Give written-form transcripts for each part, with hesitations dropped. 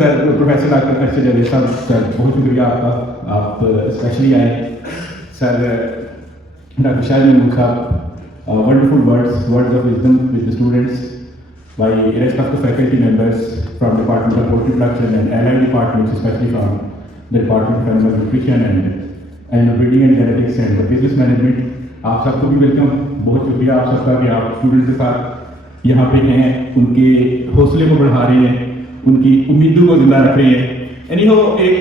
سر professor doctor Arshad Javed صاحب سر بہت شکریہ آپ کا, آپ اسپیشلی آئے. سر ڈاکٹر شاہد محمود صاحب, wonderful words of wisdom with the students by rest of the faculty members from Department of Poultry Production and allied departments, especially from the Department of Animal Nutrition and Breeding and Genetics and Business Management. آپ سب کو بھی welcome, بہت شکریہ آپ سب کا کہ آپ student کے ساتھ یہاں پہ ہیں, ان کے حوصلے کو بڑھا رہے ہیں, ان کی امیدوں کو زندہ رکھ رہے ہیں. اینی ہو ایک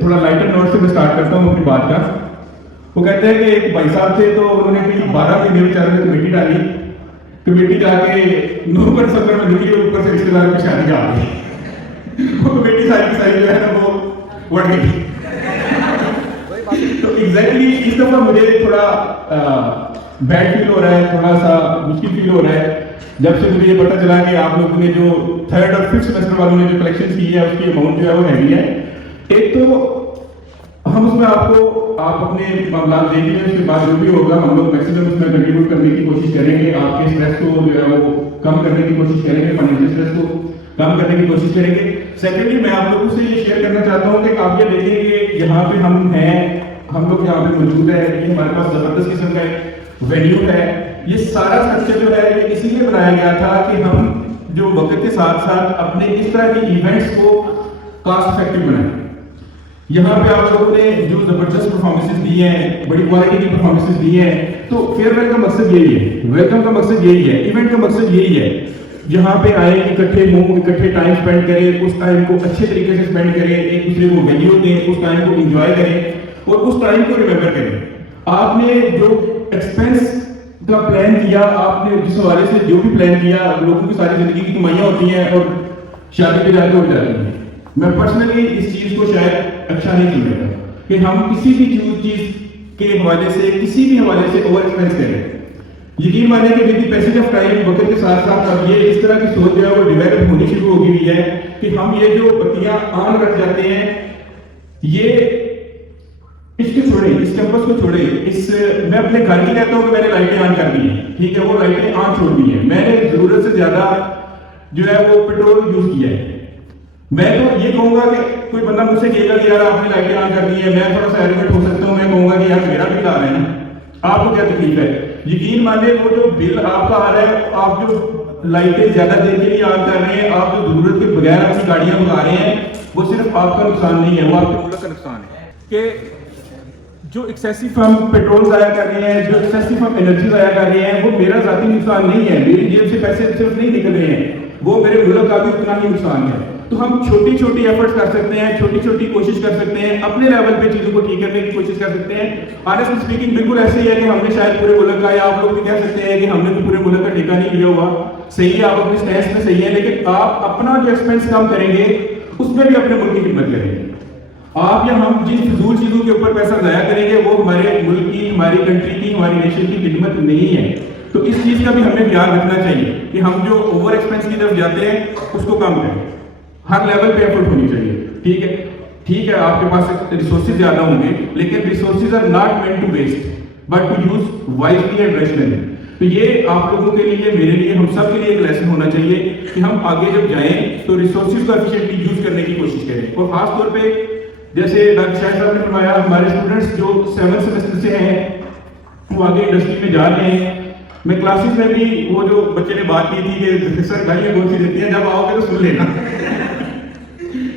تھوڑا لائٹر نوٹ سے میں اسٹارٹ کرتا ہوں اپنی بات کا. وہ کہتے ہیں کہ ایک بھائی صاحب تھے تو انہوں نے کوئی 12 مہینے بیچارے نے کمیٹی ڈالی, کمیٹی جا کے نومبر دسمبر میں نکلی, اوپر سے رشتے داروں کی شادی آ گئی, وہ کمیٹی ساری کی ساری جو ہے نا وہ بڑھ گئی. تو ایگزیکٹلی اس دفعہ مجھے تھوڑا بیڈ فیل ہو رہا ہے, تھوڑا سا مشکل فیل ہو رہا ہے جب سے مجھے یہ پتہ چلا کہ آپ لوگوں نے جو 3rd اور 5th سیمسٹر والوں نے جو کلیکشن کی ہے اس کی اماؤنٹ جو ہے وہ ہیوی ہے. ایک تو ہم اس میں آپ اپنے معاملات دیکھ لیں, اس کے بعد جو بھی ہوگا ہم لوگ میکسیمم اس میں کنٹریبیوٹ کرنے کی کوشش کریں گے, آپ کے اسٹریس کو جو ہے وہ کم کرنے کی کوشش کریں گے, فائنینشیل اسٹریس کو کم کرنے کی کوشش کریں گے. سیکنڈلی میں آپ لوگوں سے یہ شیئر کرنا چاہتا ہوں کہ آپ یہ دیکھیں کہ یہاں پہ ہم ہیں, ہم لوگ یہاں پہ موجود ہے, یہ ہمارے پاس زبردست قسم کا ایک وینیو ہے. یہ سارا اسٹرکچر جو ہے یہ اس لیے بنایا گیا تھا کہ ہم جو وقت کے ساتھ ساتھ اپنے اس طرح کے ایونٹس کو کاسٹ افیکٹو بنائیں. یہاں پہ آپ لوگوں نے جو زبردست پرفارمنسز دی ہیں, بڑی کوالٹی کی پرفارمنسز دی ہیں, تو فیئر ویل کا مقصد یہی ہے, ویلکم کا مقصد یہی ہے, ایونٹ کا مقصد یہی ہے. یہاں پہ آئے, اکٹھے ٹائم اسپینڈ کریں, اس ٹائم کو اچھے طریقے سے اسپینڈ کریں, ایک دوسرے کو ویلیو دیں, اس ٹائم کو انجوائے کریں اور اس ٹائم کو ریممبر کریں. آپ نے جو ایکسپینس کا پلان کیا, آپ نے جس حوالے سے جو بھی پلان کیا, لوگوں کی ساری زندگی کی کمائیاں ہوتی ہیں اور شادی پہ جا کے ہو جاتی ہیں. میں پرسنلی اس چیز کو شاید اچھا نہیں سمجھتا کہ ہم کسی بھی چیز کے حوالے سے, کسی بھی حوالے سے اوور ایکسپینس کریں. یقین مانیں کہ with the passage of time, وقت کے ساتھ ساتھ اب یہ اس طرح کی سوچ جو ہے وہ ڈیولپ ہونی شروع ہو گئی ہے کہ ہم یہ جو بتیاں آن رکھ جاتے ہیں, یہ اس کو چھوڑیں, اس کیمپس کو چھوڑیں. میں اپنے گھر کی کہتا ہوں کہ میں نے لائٹیں آن کر دی ہیں, ٹھیک ہے, وہ لائٹیں آن چھوڑ دی ہیں. میں نے ضرورت سے زیادہ جو ہے وہ پیٹرول یوز کیا ہے. میں تو یہ کہوں گا کہ کوئی بندہ مجھ سے کہے گا کہ یار آپ نے لائٹیں آن کر دی ہیں, میں تھوڑا سا ایلیویٹ ہو سکتا ہوں, میں کہوں گا کہ یار میرا بل آ رہا ہے نا, آپ کو کیا تکلیف ہے. یقین مانیں وہ جو بل آپ کا آ رہا ہے, آپ جو لائٹیں زیادہ دیر کے لیے آن کر رہے ہیں, آپ جو ضرورت کے بغیر اپنی گاڑیاں بھگا رہے ہیں, وہ صرف آپ کا نقصان نہیں ہے, وہ آپ کے ملک کا نقصان ہے. کہ جو ایکسیسو ہم پیٹرول ضائع کر رہے ہیں, جو ایکسیسو ہم انرجی ضائع کر رہے ہیں, وہ میرا ذاتی نقصان نہیں ہے, میری جیب سے پیسے صرف نہیں نکل رہے ہیں, وہ میرے ملک کا بھی اتنا ہی نقصان ہے. تو ہم چھوٹی چھوٹی ایفرٹس کر سکتے ہیں, چھوٹی چھوٹی کوشش کر سکتے ہیں, اپنے لیول پہ چیزوں کو ٹھیک کرنے کی کوشش کر سکتے ہیں. آنیسٹلی اسپیکنگ بالکل ایسے ہی ہے کہ ہم نے شاید پورے ملک کا, یا آپ لوگ بھی کہہ سکتے ہیں کہ ہم نے پورے ملک کا ٹھیکہ نہیں لیا ہوا. صحیح ہے, آپ اپنے اسٹینس میں صحیح ہے, لیکن آپ اپنا جو ایکسپینس کم کریں گے اس میں بھی اپنے ملک کی خدمت کریں گے. آپ یا ہم جن فضول چیزوں کے اوپر پیسہ ضائع کریں گے وہ ہمارے ملک کی, ہماری کنٹری کی, ہماری نیشن کی خدمت نہیں ہے. تو اس چیز کا بھی ہمیں خیال رکھنا چاہیے کہ ہم جو اوور ایکسپینس کی طرف جاتے ہیں اس کو کم کریں. ہر لیول پہ ایفرٹ ہونی چاہیے. ٹھیک ہے, ٹھیک ہے, آپ کے پاس ریسورسز زیادہ ہوں گے, لیکن resources are not meant to waste but to use wisely and rationally. تو یہ آپ لوگوں کے لیے, میرے لیے, ہم سب کے لیے ایک لیسن ہونا چاہیے کہ ہم آگے جب جائیں تو ریسورسز کو ایفیشینٹلی یوز کرنے کی کوشش کریں. اور خاص طور پہ جیسے ڈاکٹر شاہد صاحب نے فرمایا, ہمارے اسٹوڈنٹس جو 7 سیمسٹر سے ہیں وہ آگے انڈسٹری میں جا رہے ہیں. میں کلاسز میں بھی وہ جو بچے نے بات کی تھی کہ سر گالیاں کون سی دیتی ہیں, جب آؤ گے تو سن لینا.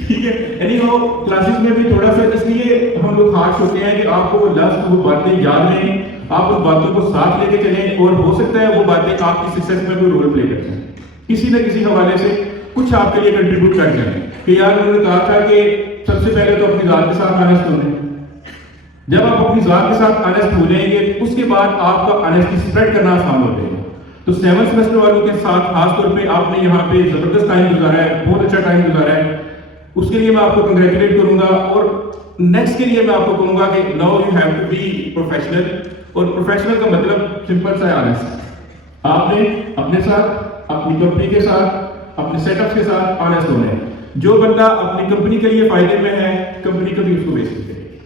ٹھیک ہے, یعنی وہ کلاسز میں بھی تھوڑا سا اس لیے ہم لوگ خاص ہوتے ہیں کہ آپ کو لفظ وہ باتیں یاد رہیں, آپ اس باتوں کو ساتھ لے کے چلیں, اور ہو سکتا ہے وہ باتیں آپ کی سکسیس میں کوئی رول پلے کرتے ہیں, کسی نہ کسی حوالے سے کچھ آپ کے لیے کنٹریبیوٹ کر جائیں. کہ یار انہوں نے کہا تھا کہ سب سے پہلے تو اپنی ذات کے ساتھ آنیسٹ ہونے. جب آپ اپنی ذات کے ساتھ آنیسٹ ہو جائیں گے اس کے بعد آپ کا آنیسٹی اسپریڈ کرنا آسان ہو جائے گا. تو 7 سیمسٹر والوں کے ساتھ خاص طور پہ آپ نے یہاں پہ زبردست ٹائم گزارا ہے, بہت اچھا ٹائم گزارا ہے, اس کے لیے میں آپ کو کنگریچولیٹ کروں گا. اور نیکسٹ کے لیے میں آپ کو کہوں گا کہ now you have to be professional. اور پروفیشنل کا مطلب سمپل سا آنیسٹ. آپ نے اپنے ساتھ, اپنی کمپنی کے ساتھ, اپنے سیٹ اپس کے ساتھ آنیسٹ ہونا ہے. جو بندہ اپنی کمپنی کے لیے فائدے میں ہے, کمپنی کبھی اس کو ویسٹ نہیں کرے گی.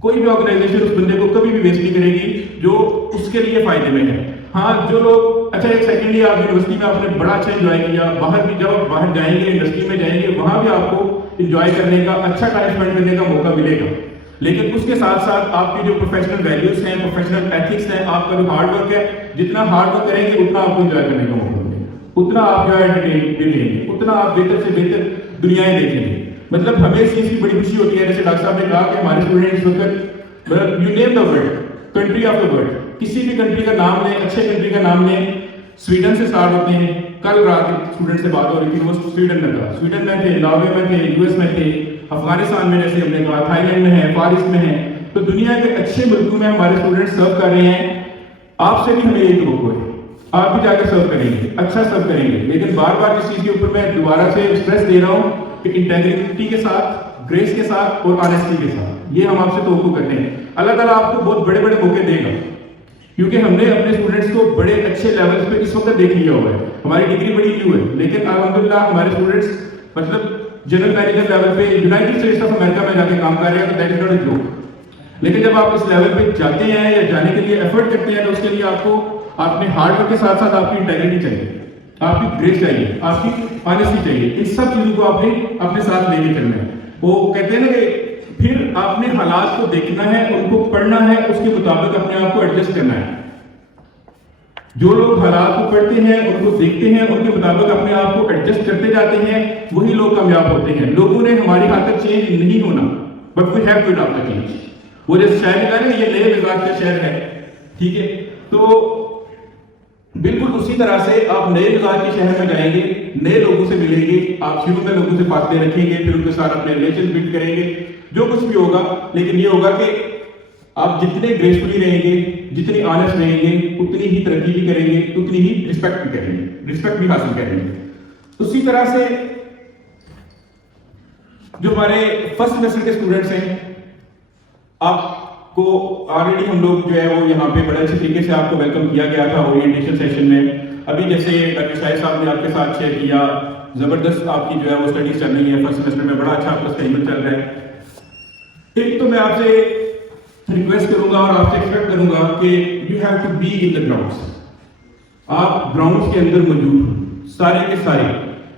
کوئی بھی آرگنائزیشن اس بندے کو کبھی بھی ویسٹ نہیں کرے گی جو اس کے لیے فائدے میں ہے. ہاں جو لوگ اچھا ایک سیکنڈلی آپ یونیورسٹی میں آپ نے بڑا اچھا انجوائے کیا، باہر بھی جب آپ باہر جائیں گے انڈسٹری میں جائیں گے وہاں بھی آپ کو انجوائے کرنے کا اچھا ٹائم اسپینڈ کرنے کا موقع ملے گا، لیکن اس کے ساتھ ساتھ آپ کی جو پروفیشنل ویلیوز ہیں، پروفیشنل ایتھکس ہیں، آپ کا جو ہارڈ ورک ہے، جتنا ہارڈ ورک کریں گے اتنا آپ کو انجوائے کرنے کا موقع ملے گا، اتنا آپ جو ہے انٹرٹین لیں گے، اتنا آپ بہتر سے بہتر دنیایں دیکھیں گے. مطلب ہمیں اس چیز کی بڑی خوشی ہوتی ہے، جیسے ڈاکٹر صاحب نے کہا کہ ہمارے اسٹوڈنٹ اس وقت مطلب you name the world, country of the world, کسی بھی کنٹری کا نام لیں، اچھے کنٹری کا نام لیں، سویڈن سے سٹارٹ ہوتے ہیں. کل رات اسٹوڈنٹ سے بات ہو رہی تھی، وہ سویڈن میں تھا، سویڈن میں تھے، ناروے میں تھے، یو ایس میں تھے، افغانستان میں جیسے ہم نے کہا، تھائی لینڈ میں ہے، فار ایسٹ میں ہے. تو دنیا کے اچھے ملکوں میں ہمارے اسٹوڈنٹ سرو کر رہے ہیں. آپ سے بھی ہمیں یہی توقع ہے، آپ بھی جا کے سرو کریں گے، اچھا سرو کریں گے. لیکن بار بار اس چیز کے اوپر میں دوبارہ سے اسٹریس دے رہا ہوں کہ انٹیگریٹی کے ساتھ، گریس کے ساتھ اور آنیسٹی کے ساتھ، یہ ہم آپ سے توقع کرتے ہیں. اللہ تعالیٰ آپ کو بہت بڑے بڑے موقع دے گا، کیونکہ ہم نے اپنے اسٹوڈنٹس کو بڑے اچھے لیولز پہ اس وقت دیکھ لیا ہوا ہے. ہماری ڈگری بڑی نیو ہے، لیکن الحمدللہ ہمارے اسٹوڈنٹس مطلب جنرل مینیجر لیول پہ یونائٹڈ اسٹیٹس آف امریکہ میں جا کے کام کر رہے ہیں، تو that is not a joke. لیکن جب آپ اس لیول پہ جاتے ہیں یا جانے کے لیے ایفرٹ کرتے ہیں تو اس کے لیے آپ کو اپنے ہارڈ ورک کے ساتھ ساتھ آپ کی انٹیگریٹی چاہیے، آپ کی گریس چاہیے، آپ کی آنیسٹی چاہیے. ان سب چیزوں کو آپ نے اپنے ساتھ لے کے چلنا ہے. وہ کہتے ہیں نا کہ پھر آپ نے حالات کو دیکھنا ہے، ان کو پڑھنا ہے، اس کے مطابق اپنے آپ کو ایڈجسٹ کرنا ہے. جو لوگ حالات کو پڑھتے ہیں، ان کو دیکھتے ہیں، ان کے مطابق اپنے آپ کو ایڈجسٹ کرتے جاتے ہیں، وہی لوگ کامیاب ہوتے ہیں. لوگوں نے ہماری حالت چینج نہیں ہونا، but we have to adapt the change. وہ جیسے شاعر نے کہا نا یہ نئے مزاج کا شہر ہے، ٹھیک ہے. تو بالکل اسی طرح سے آپ نئے مزاج کے شہر میں جائیں گے، نئے لوگوں سے ملیں گے، آپ شروع میں لوگوں سے فاصلے رکھیں گے، پھر ان کے ساتھ اپنے ریلیشن بلڈ کریں گے، جو کچھ بھی ہوگا. لیکن یہ ہوگا کہ آپ جتنے گریسفلی رہیں گے، جتنی آنیسٹ رہیں گے، اتنی ہی ترقی بھی کریں گے، اتنی ہی رسپیکٹ بھی کریں گے، رسپیکٹ بھی حاصل کریں گے. اسی طرح سے جو ہمارے فرسٹ سیمسٹر کے اسٹوڈنٹس ہیں، آپ کو آلریڈی ہم لوگ جو ہے وہ یہاں پہ بڑے اچھے طریقے سے آپ کو ویلکم کیا گیا تھا اورینٹیشن سیشن میں. ابھی جیسے ڈاکٹر شاہد صاحب نے آپ کے ساتھ شیئر کیا، زبردست آپ کی جو ہے وہ اسٹڈیز چل رہی ہے، فرسٹ سیمسٹر میں بڑا اچھا آپ کا اسٹیجمنٹ چل رہا ہے. ایک تو میں آپ سے ریکویسٹ کروں گا اور آپ سے ایکسپیکٹ کروں گا کہ you have to be in the grounds. آپ گراؤنڈس کے اندر موجود ہوں، سارے کے سارے.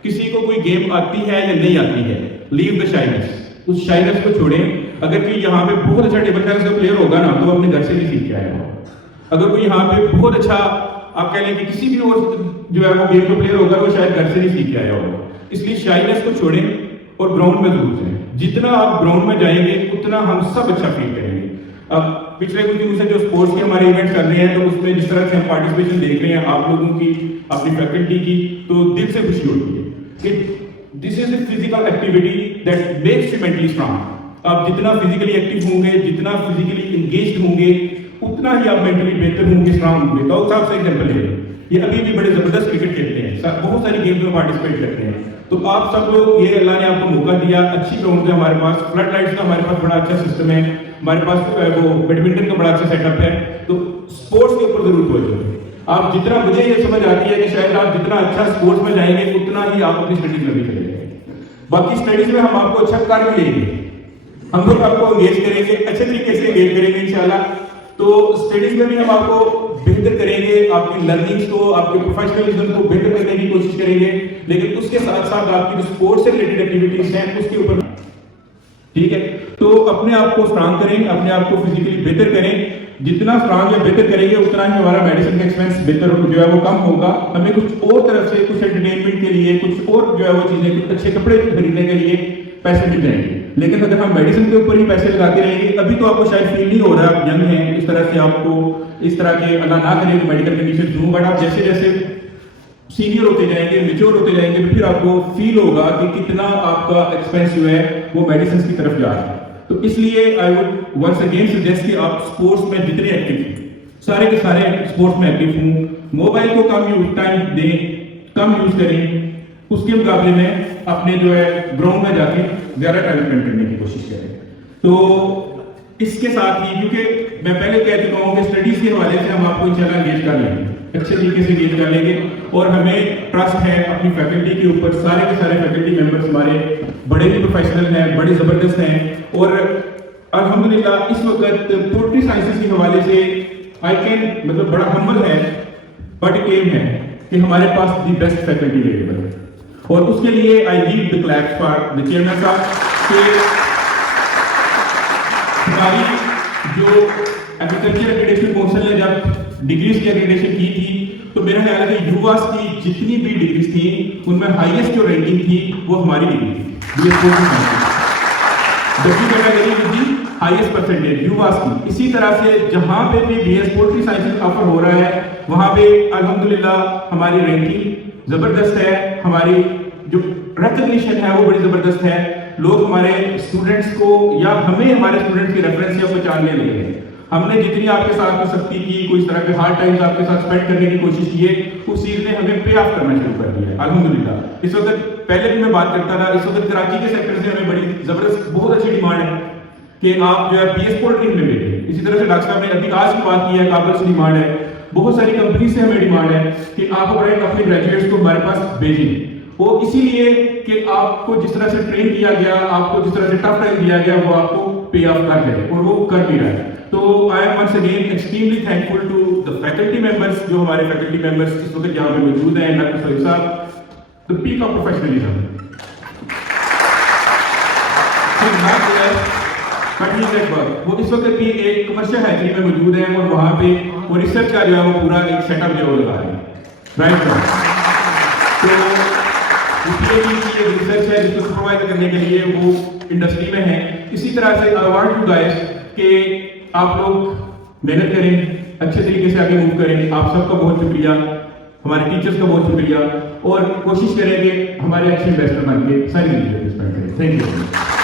کسی کو کوئی گیم آتی ہے یا نہیں آتی ہے، لیو دا شائنس، اس شائنس کو چھوڑیں. اگر کوئی یہاں پہ بہت اچھا ٹیبل ٹینس کا پلیئر ہوگا نا تو وہ اپنے گھر سے نہیں سیکھ کے آئے گا. اگر کوئی یہاں پہ بہت اچھا آپ کہہ لیں کہ کسی بھی اور جو ہے وہ گیم کا پلیئر ہوگا وہ شاید گھر سے نہیں سیکھ کے آیا ہوگا. اس لیے شائنس کو چھوڑیں اور گراؤنڈ میں ضرور جائیں. جتنا آپ گراؤنڈ میں جائیں گے اتنا ہم سب اچھا فیل کریں گے. اب پچھلے کچھ دنوں سے جو اسپورٹس کے ہمارے ایونٹ کر رہے ہیں تو اس میں جس طرح سے ہم پارٹیسپیشن دیکھ رہے ہیں آپ لوگوں کی، اپنی فیکلٹی کی، تو دل سے خوشی ہوتی ہے کہ this is a physical activity that makes you mentally strong. آپ جتنا فزیکلی ایکٹیو ہوں گے، جتنا فزیکلی انگیجڈ ہوں گے، اتنا ہی آپ مینٹلی بہتر ہوں گے، اسٹرانگ ہوں گے. تو صاحب سے ایگزامپل ہے، یہ ابھی بھی بڑے زبردست کرکٹ کھیلتے ہیں، بہت ساری گیمز میں پارٹیسپیٹ کرتے ہیں. تو آپ سب لوگ، یہ اللہ نے آپ کو موقع دیا، اچھی گراؤنڈ ہے ہمارے پاس، فلڈ لائٹس کا ہمارے پاس بڑا اچھا سسٹم ہے، ہمارے پاس وہ بیڈمنٹن کا بڑا اچھا سیٹ اپ ہے. تو اسپورٹس کے اوپر ضرور توجہ دیں. آپ جتنا، مجھے یہ سمجھ آتی ہے کہ شاید آپ جتنا اچھا اسپورٹس میں جائیں گے اتنا ہی آپ اپنی اسٹڈیز میں بھی چلے جائیں گے. باقی اسٹڈیز میں ہم آپ کو اچھا کر بھی لیں گے، ہم لوگ آپ کو انگیج کریں گے، اچھے طریقے سے انگیج کریں گے انشاءاللہ. تو اسٹڈیز میں بھی ہم آپ کو بہتر کریں گے، آپ کی لرننگز کو، آپ کے پروفیشنلزم کو بہتر کرنے کی کوشش کریں گے. لیکن اس کے ساتھ ساتھ آپ کی جو اسپورٹس سے ریلیٹڈ ایکٹیویٹیز ہیں اس کے اوپر، ٹھیک ہے. تو اپنے آپ کو اسٹرانگ کریں، اپنے آپ کو فزیکلی بہتر کریں. جتنا اسٹرانگ یا بہتر کریں گے اتنا ہی ہمارا میڈیسن کا ایکسپینس بہتر جو ہے وہ کم ہوگا. ہمیں کچھ اور طرف سے، کچھ انٹرٹینمنٹ کے لیے، کچھ اور جو ہے وہ چیزیں، کچھ اچھے کپڑے خریدنے کے لیے پیسے مل جائیں گے. لیکن اگر ہم میڈیسن کے اوپر ہی پیسے لگاتے رہیں گے، ابھی تو آپ کو شاید فیل نہیں ہو رہا، آپ ینگ ہیں، اس طرح سے آپ کو اس طرح کے اللہ نہ کرے میڈیکل کنڈیشن ہوں، بٹ آپ جیسے جیسے سینئر ہوتے جائیں گے، میچور ہوتے جائیں گے، پھر آپ کو فیل ہوگا کہ کتنا آپ کا ایکسپینس جو ہے وہ میڈیسنس کی طرف جا رہا ہے. تو اس لیے I would once again suggest کہ آپ اسپورٹس میں جتنے ایکٹیو ہیں، سارے کے سارے اسپورٹس میں ایکٹیو ہوں. موبائل کو کم یوز ٹائم دیں، کم یوز کریں. اس کے مقابلے میں اپنے جو ہے گراؤنڈ میں جا کے زیادہ ٹائم اسپینڈ کرنے کی کوشش کریں. تو اس کے ساتھ ہی، کیونکہ میں پہلے کہہ چکا ہوں کہ اسٹڈیز کے حوالے سے ہم آپ کو انشاءاللہ انگیج کر لیں گے، اچھے طریقے سے انگیج کر لیں گے. اور ہمیں ٹرسٹ ہے اپنی فیکلٹی کے اوپر. سارے کے سارے فیکلٹی ممبرس ہمارے بڑے بھی پروفیشنل ہیں، بڑے زبردست ہیں. اور الحمدللہ اس وقت پولٹری سائنسز کے حوالے سے آئی کین، مطلب بڑا ہمبل ہے بٹ ایم ہے کہ ہمارے پاس دی بیسٹ فیکلٹی اویلیبل ہے، اور اس کے لیے I lead the claps for the chairman صاحب کہ ہماری جو ایگریکلچر ایکریڈیشن کونسل نے جب ڈگریز کی ایکریڈیشن کی تھی تو میرا خیال ہے کہ یوواس کی جتنی بھی ڈگریز تھیں ان میں ہائیسٹ جو رینکنگ تھی وہ ہماری ڈگری تھی، بی ایس پولٹری کیٹیگری میں تھی ہائیسٹ پرسنٹیج یوواس کی۔ اسی طرح سے جہاں پہ بھی B S poultry sciences offer ہو رہا ہے وہاں پہ الحمدللہ ہماری رینکنگ زبردست ہے، ہماری جو ریکگنیشن ہے وہ بڑی زبردست ہے، لوگ ہمارے اسٹوڈنٹس کو یا ہمیں ہمارے اسٹوڈنٹس کی ریفرنس یا پہچاننے لگے ہیں۔ ہم نے جتنی آپ کے ساتھ سختی کی، کوئی اس طرح کے ہارڈ ٹائمز آپ کے ساتھ اسپینڈ کرنے کی کوشش کی ہے، اس چیز نے ہمیں پے آف کرنا شروع کر دیا ہے الحمدللہ۔ اس وقت پہلے بھی میں بات کرتا تھا، اس وقت کراچی کے سیکٹر سے ہمیں بڑی زبردست بہت اچھی ڈیمانڈ ہے کہ آپ جو ہے بی ایس پولٹری میں بیٹھیں۔ اسی طرح سے ڈاکٹر صاحب نے ابھی آج کی بات کی ہے، کابل سے ڈیمانڈ ہے، بہت ساری کمپنی سے ہمیں ڈیمانڈ ہے کہ آپ اپنے گریجویٹس کو ہمارے پاس بھیجیں۔ وہ اسی لیے کہ آپ کو جس طرح سے ٹرین کیا گیا، آپ کو جس طرح سے ٹف ٹائم دیا گیا، وہ آپ کو پے آف کر جائے، اور وہ کر بھی رہا ہے۔ تو I am once again extremely thankful to the faculty members, جو ہمارے فیکلٹی ممبرس اس وقت یہاں پہ موجود ہیں، ڈاکٹر سعید صاحب، دا پیک آف پروفیشنلزم۔ وہ اس وقت بھی ایک کمرشل ہیچری میں موجود ہیں اور وہاں پہ وہ ریسرچ کا جو ہے وہ پورا ایک سیٹ اپ جو ہے وہ لگا رہے ہیں، رائٹ؟ تو اس لیے کی یہ ریسرچ ہے جس کو سپروائز کرنے کے لیے وہ انڈسٹری میں ہیں۔ اسی طرح سے آئی وانٹ یو گائز کہ آپ لوگ محنت کریں، اچھے طریقے سے آگے موو کریں۔ آپ سب کا بہت شکریہ، ہمارے ٹیچرز کا بہت شکریہ، اور کوشش کریں کہ ہمارے اچھے انویسٹر بن کے ساری زندگی اسپینڈ کریں۔ Thank you.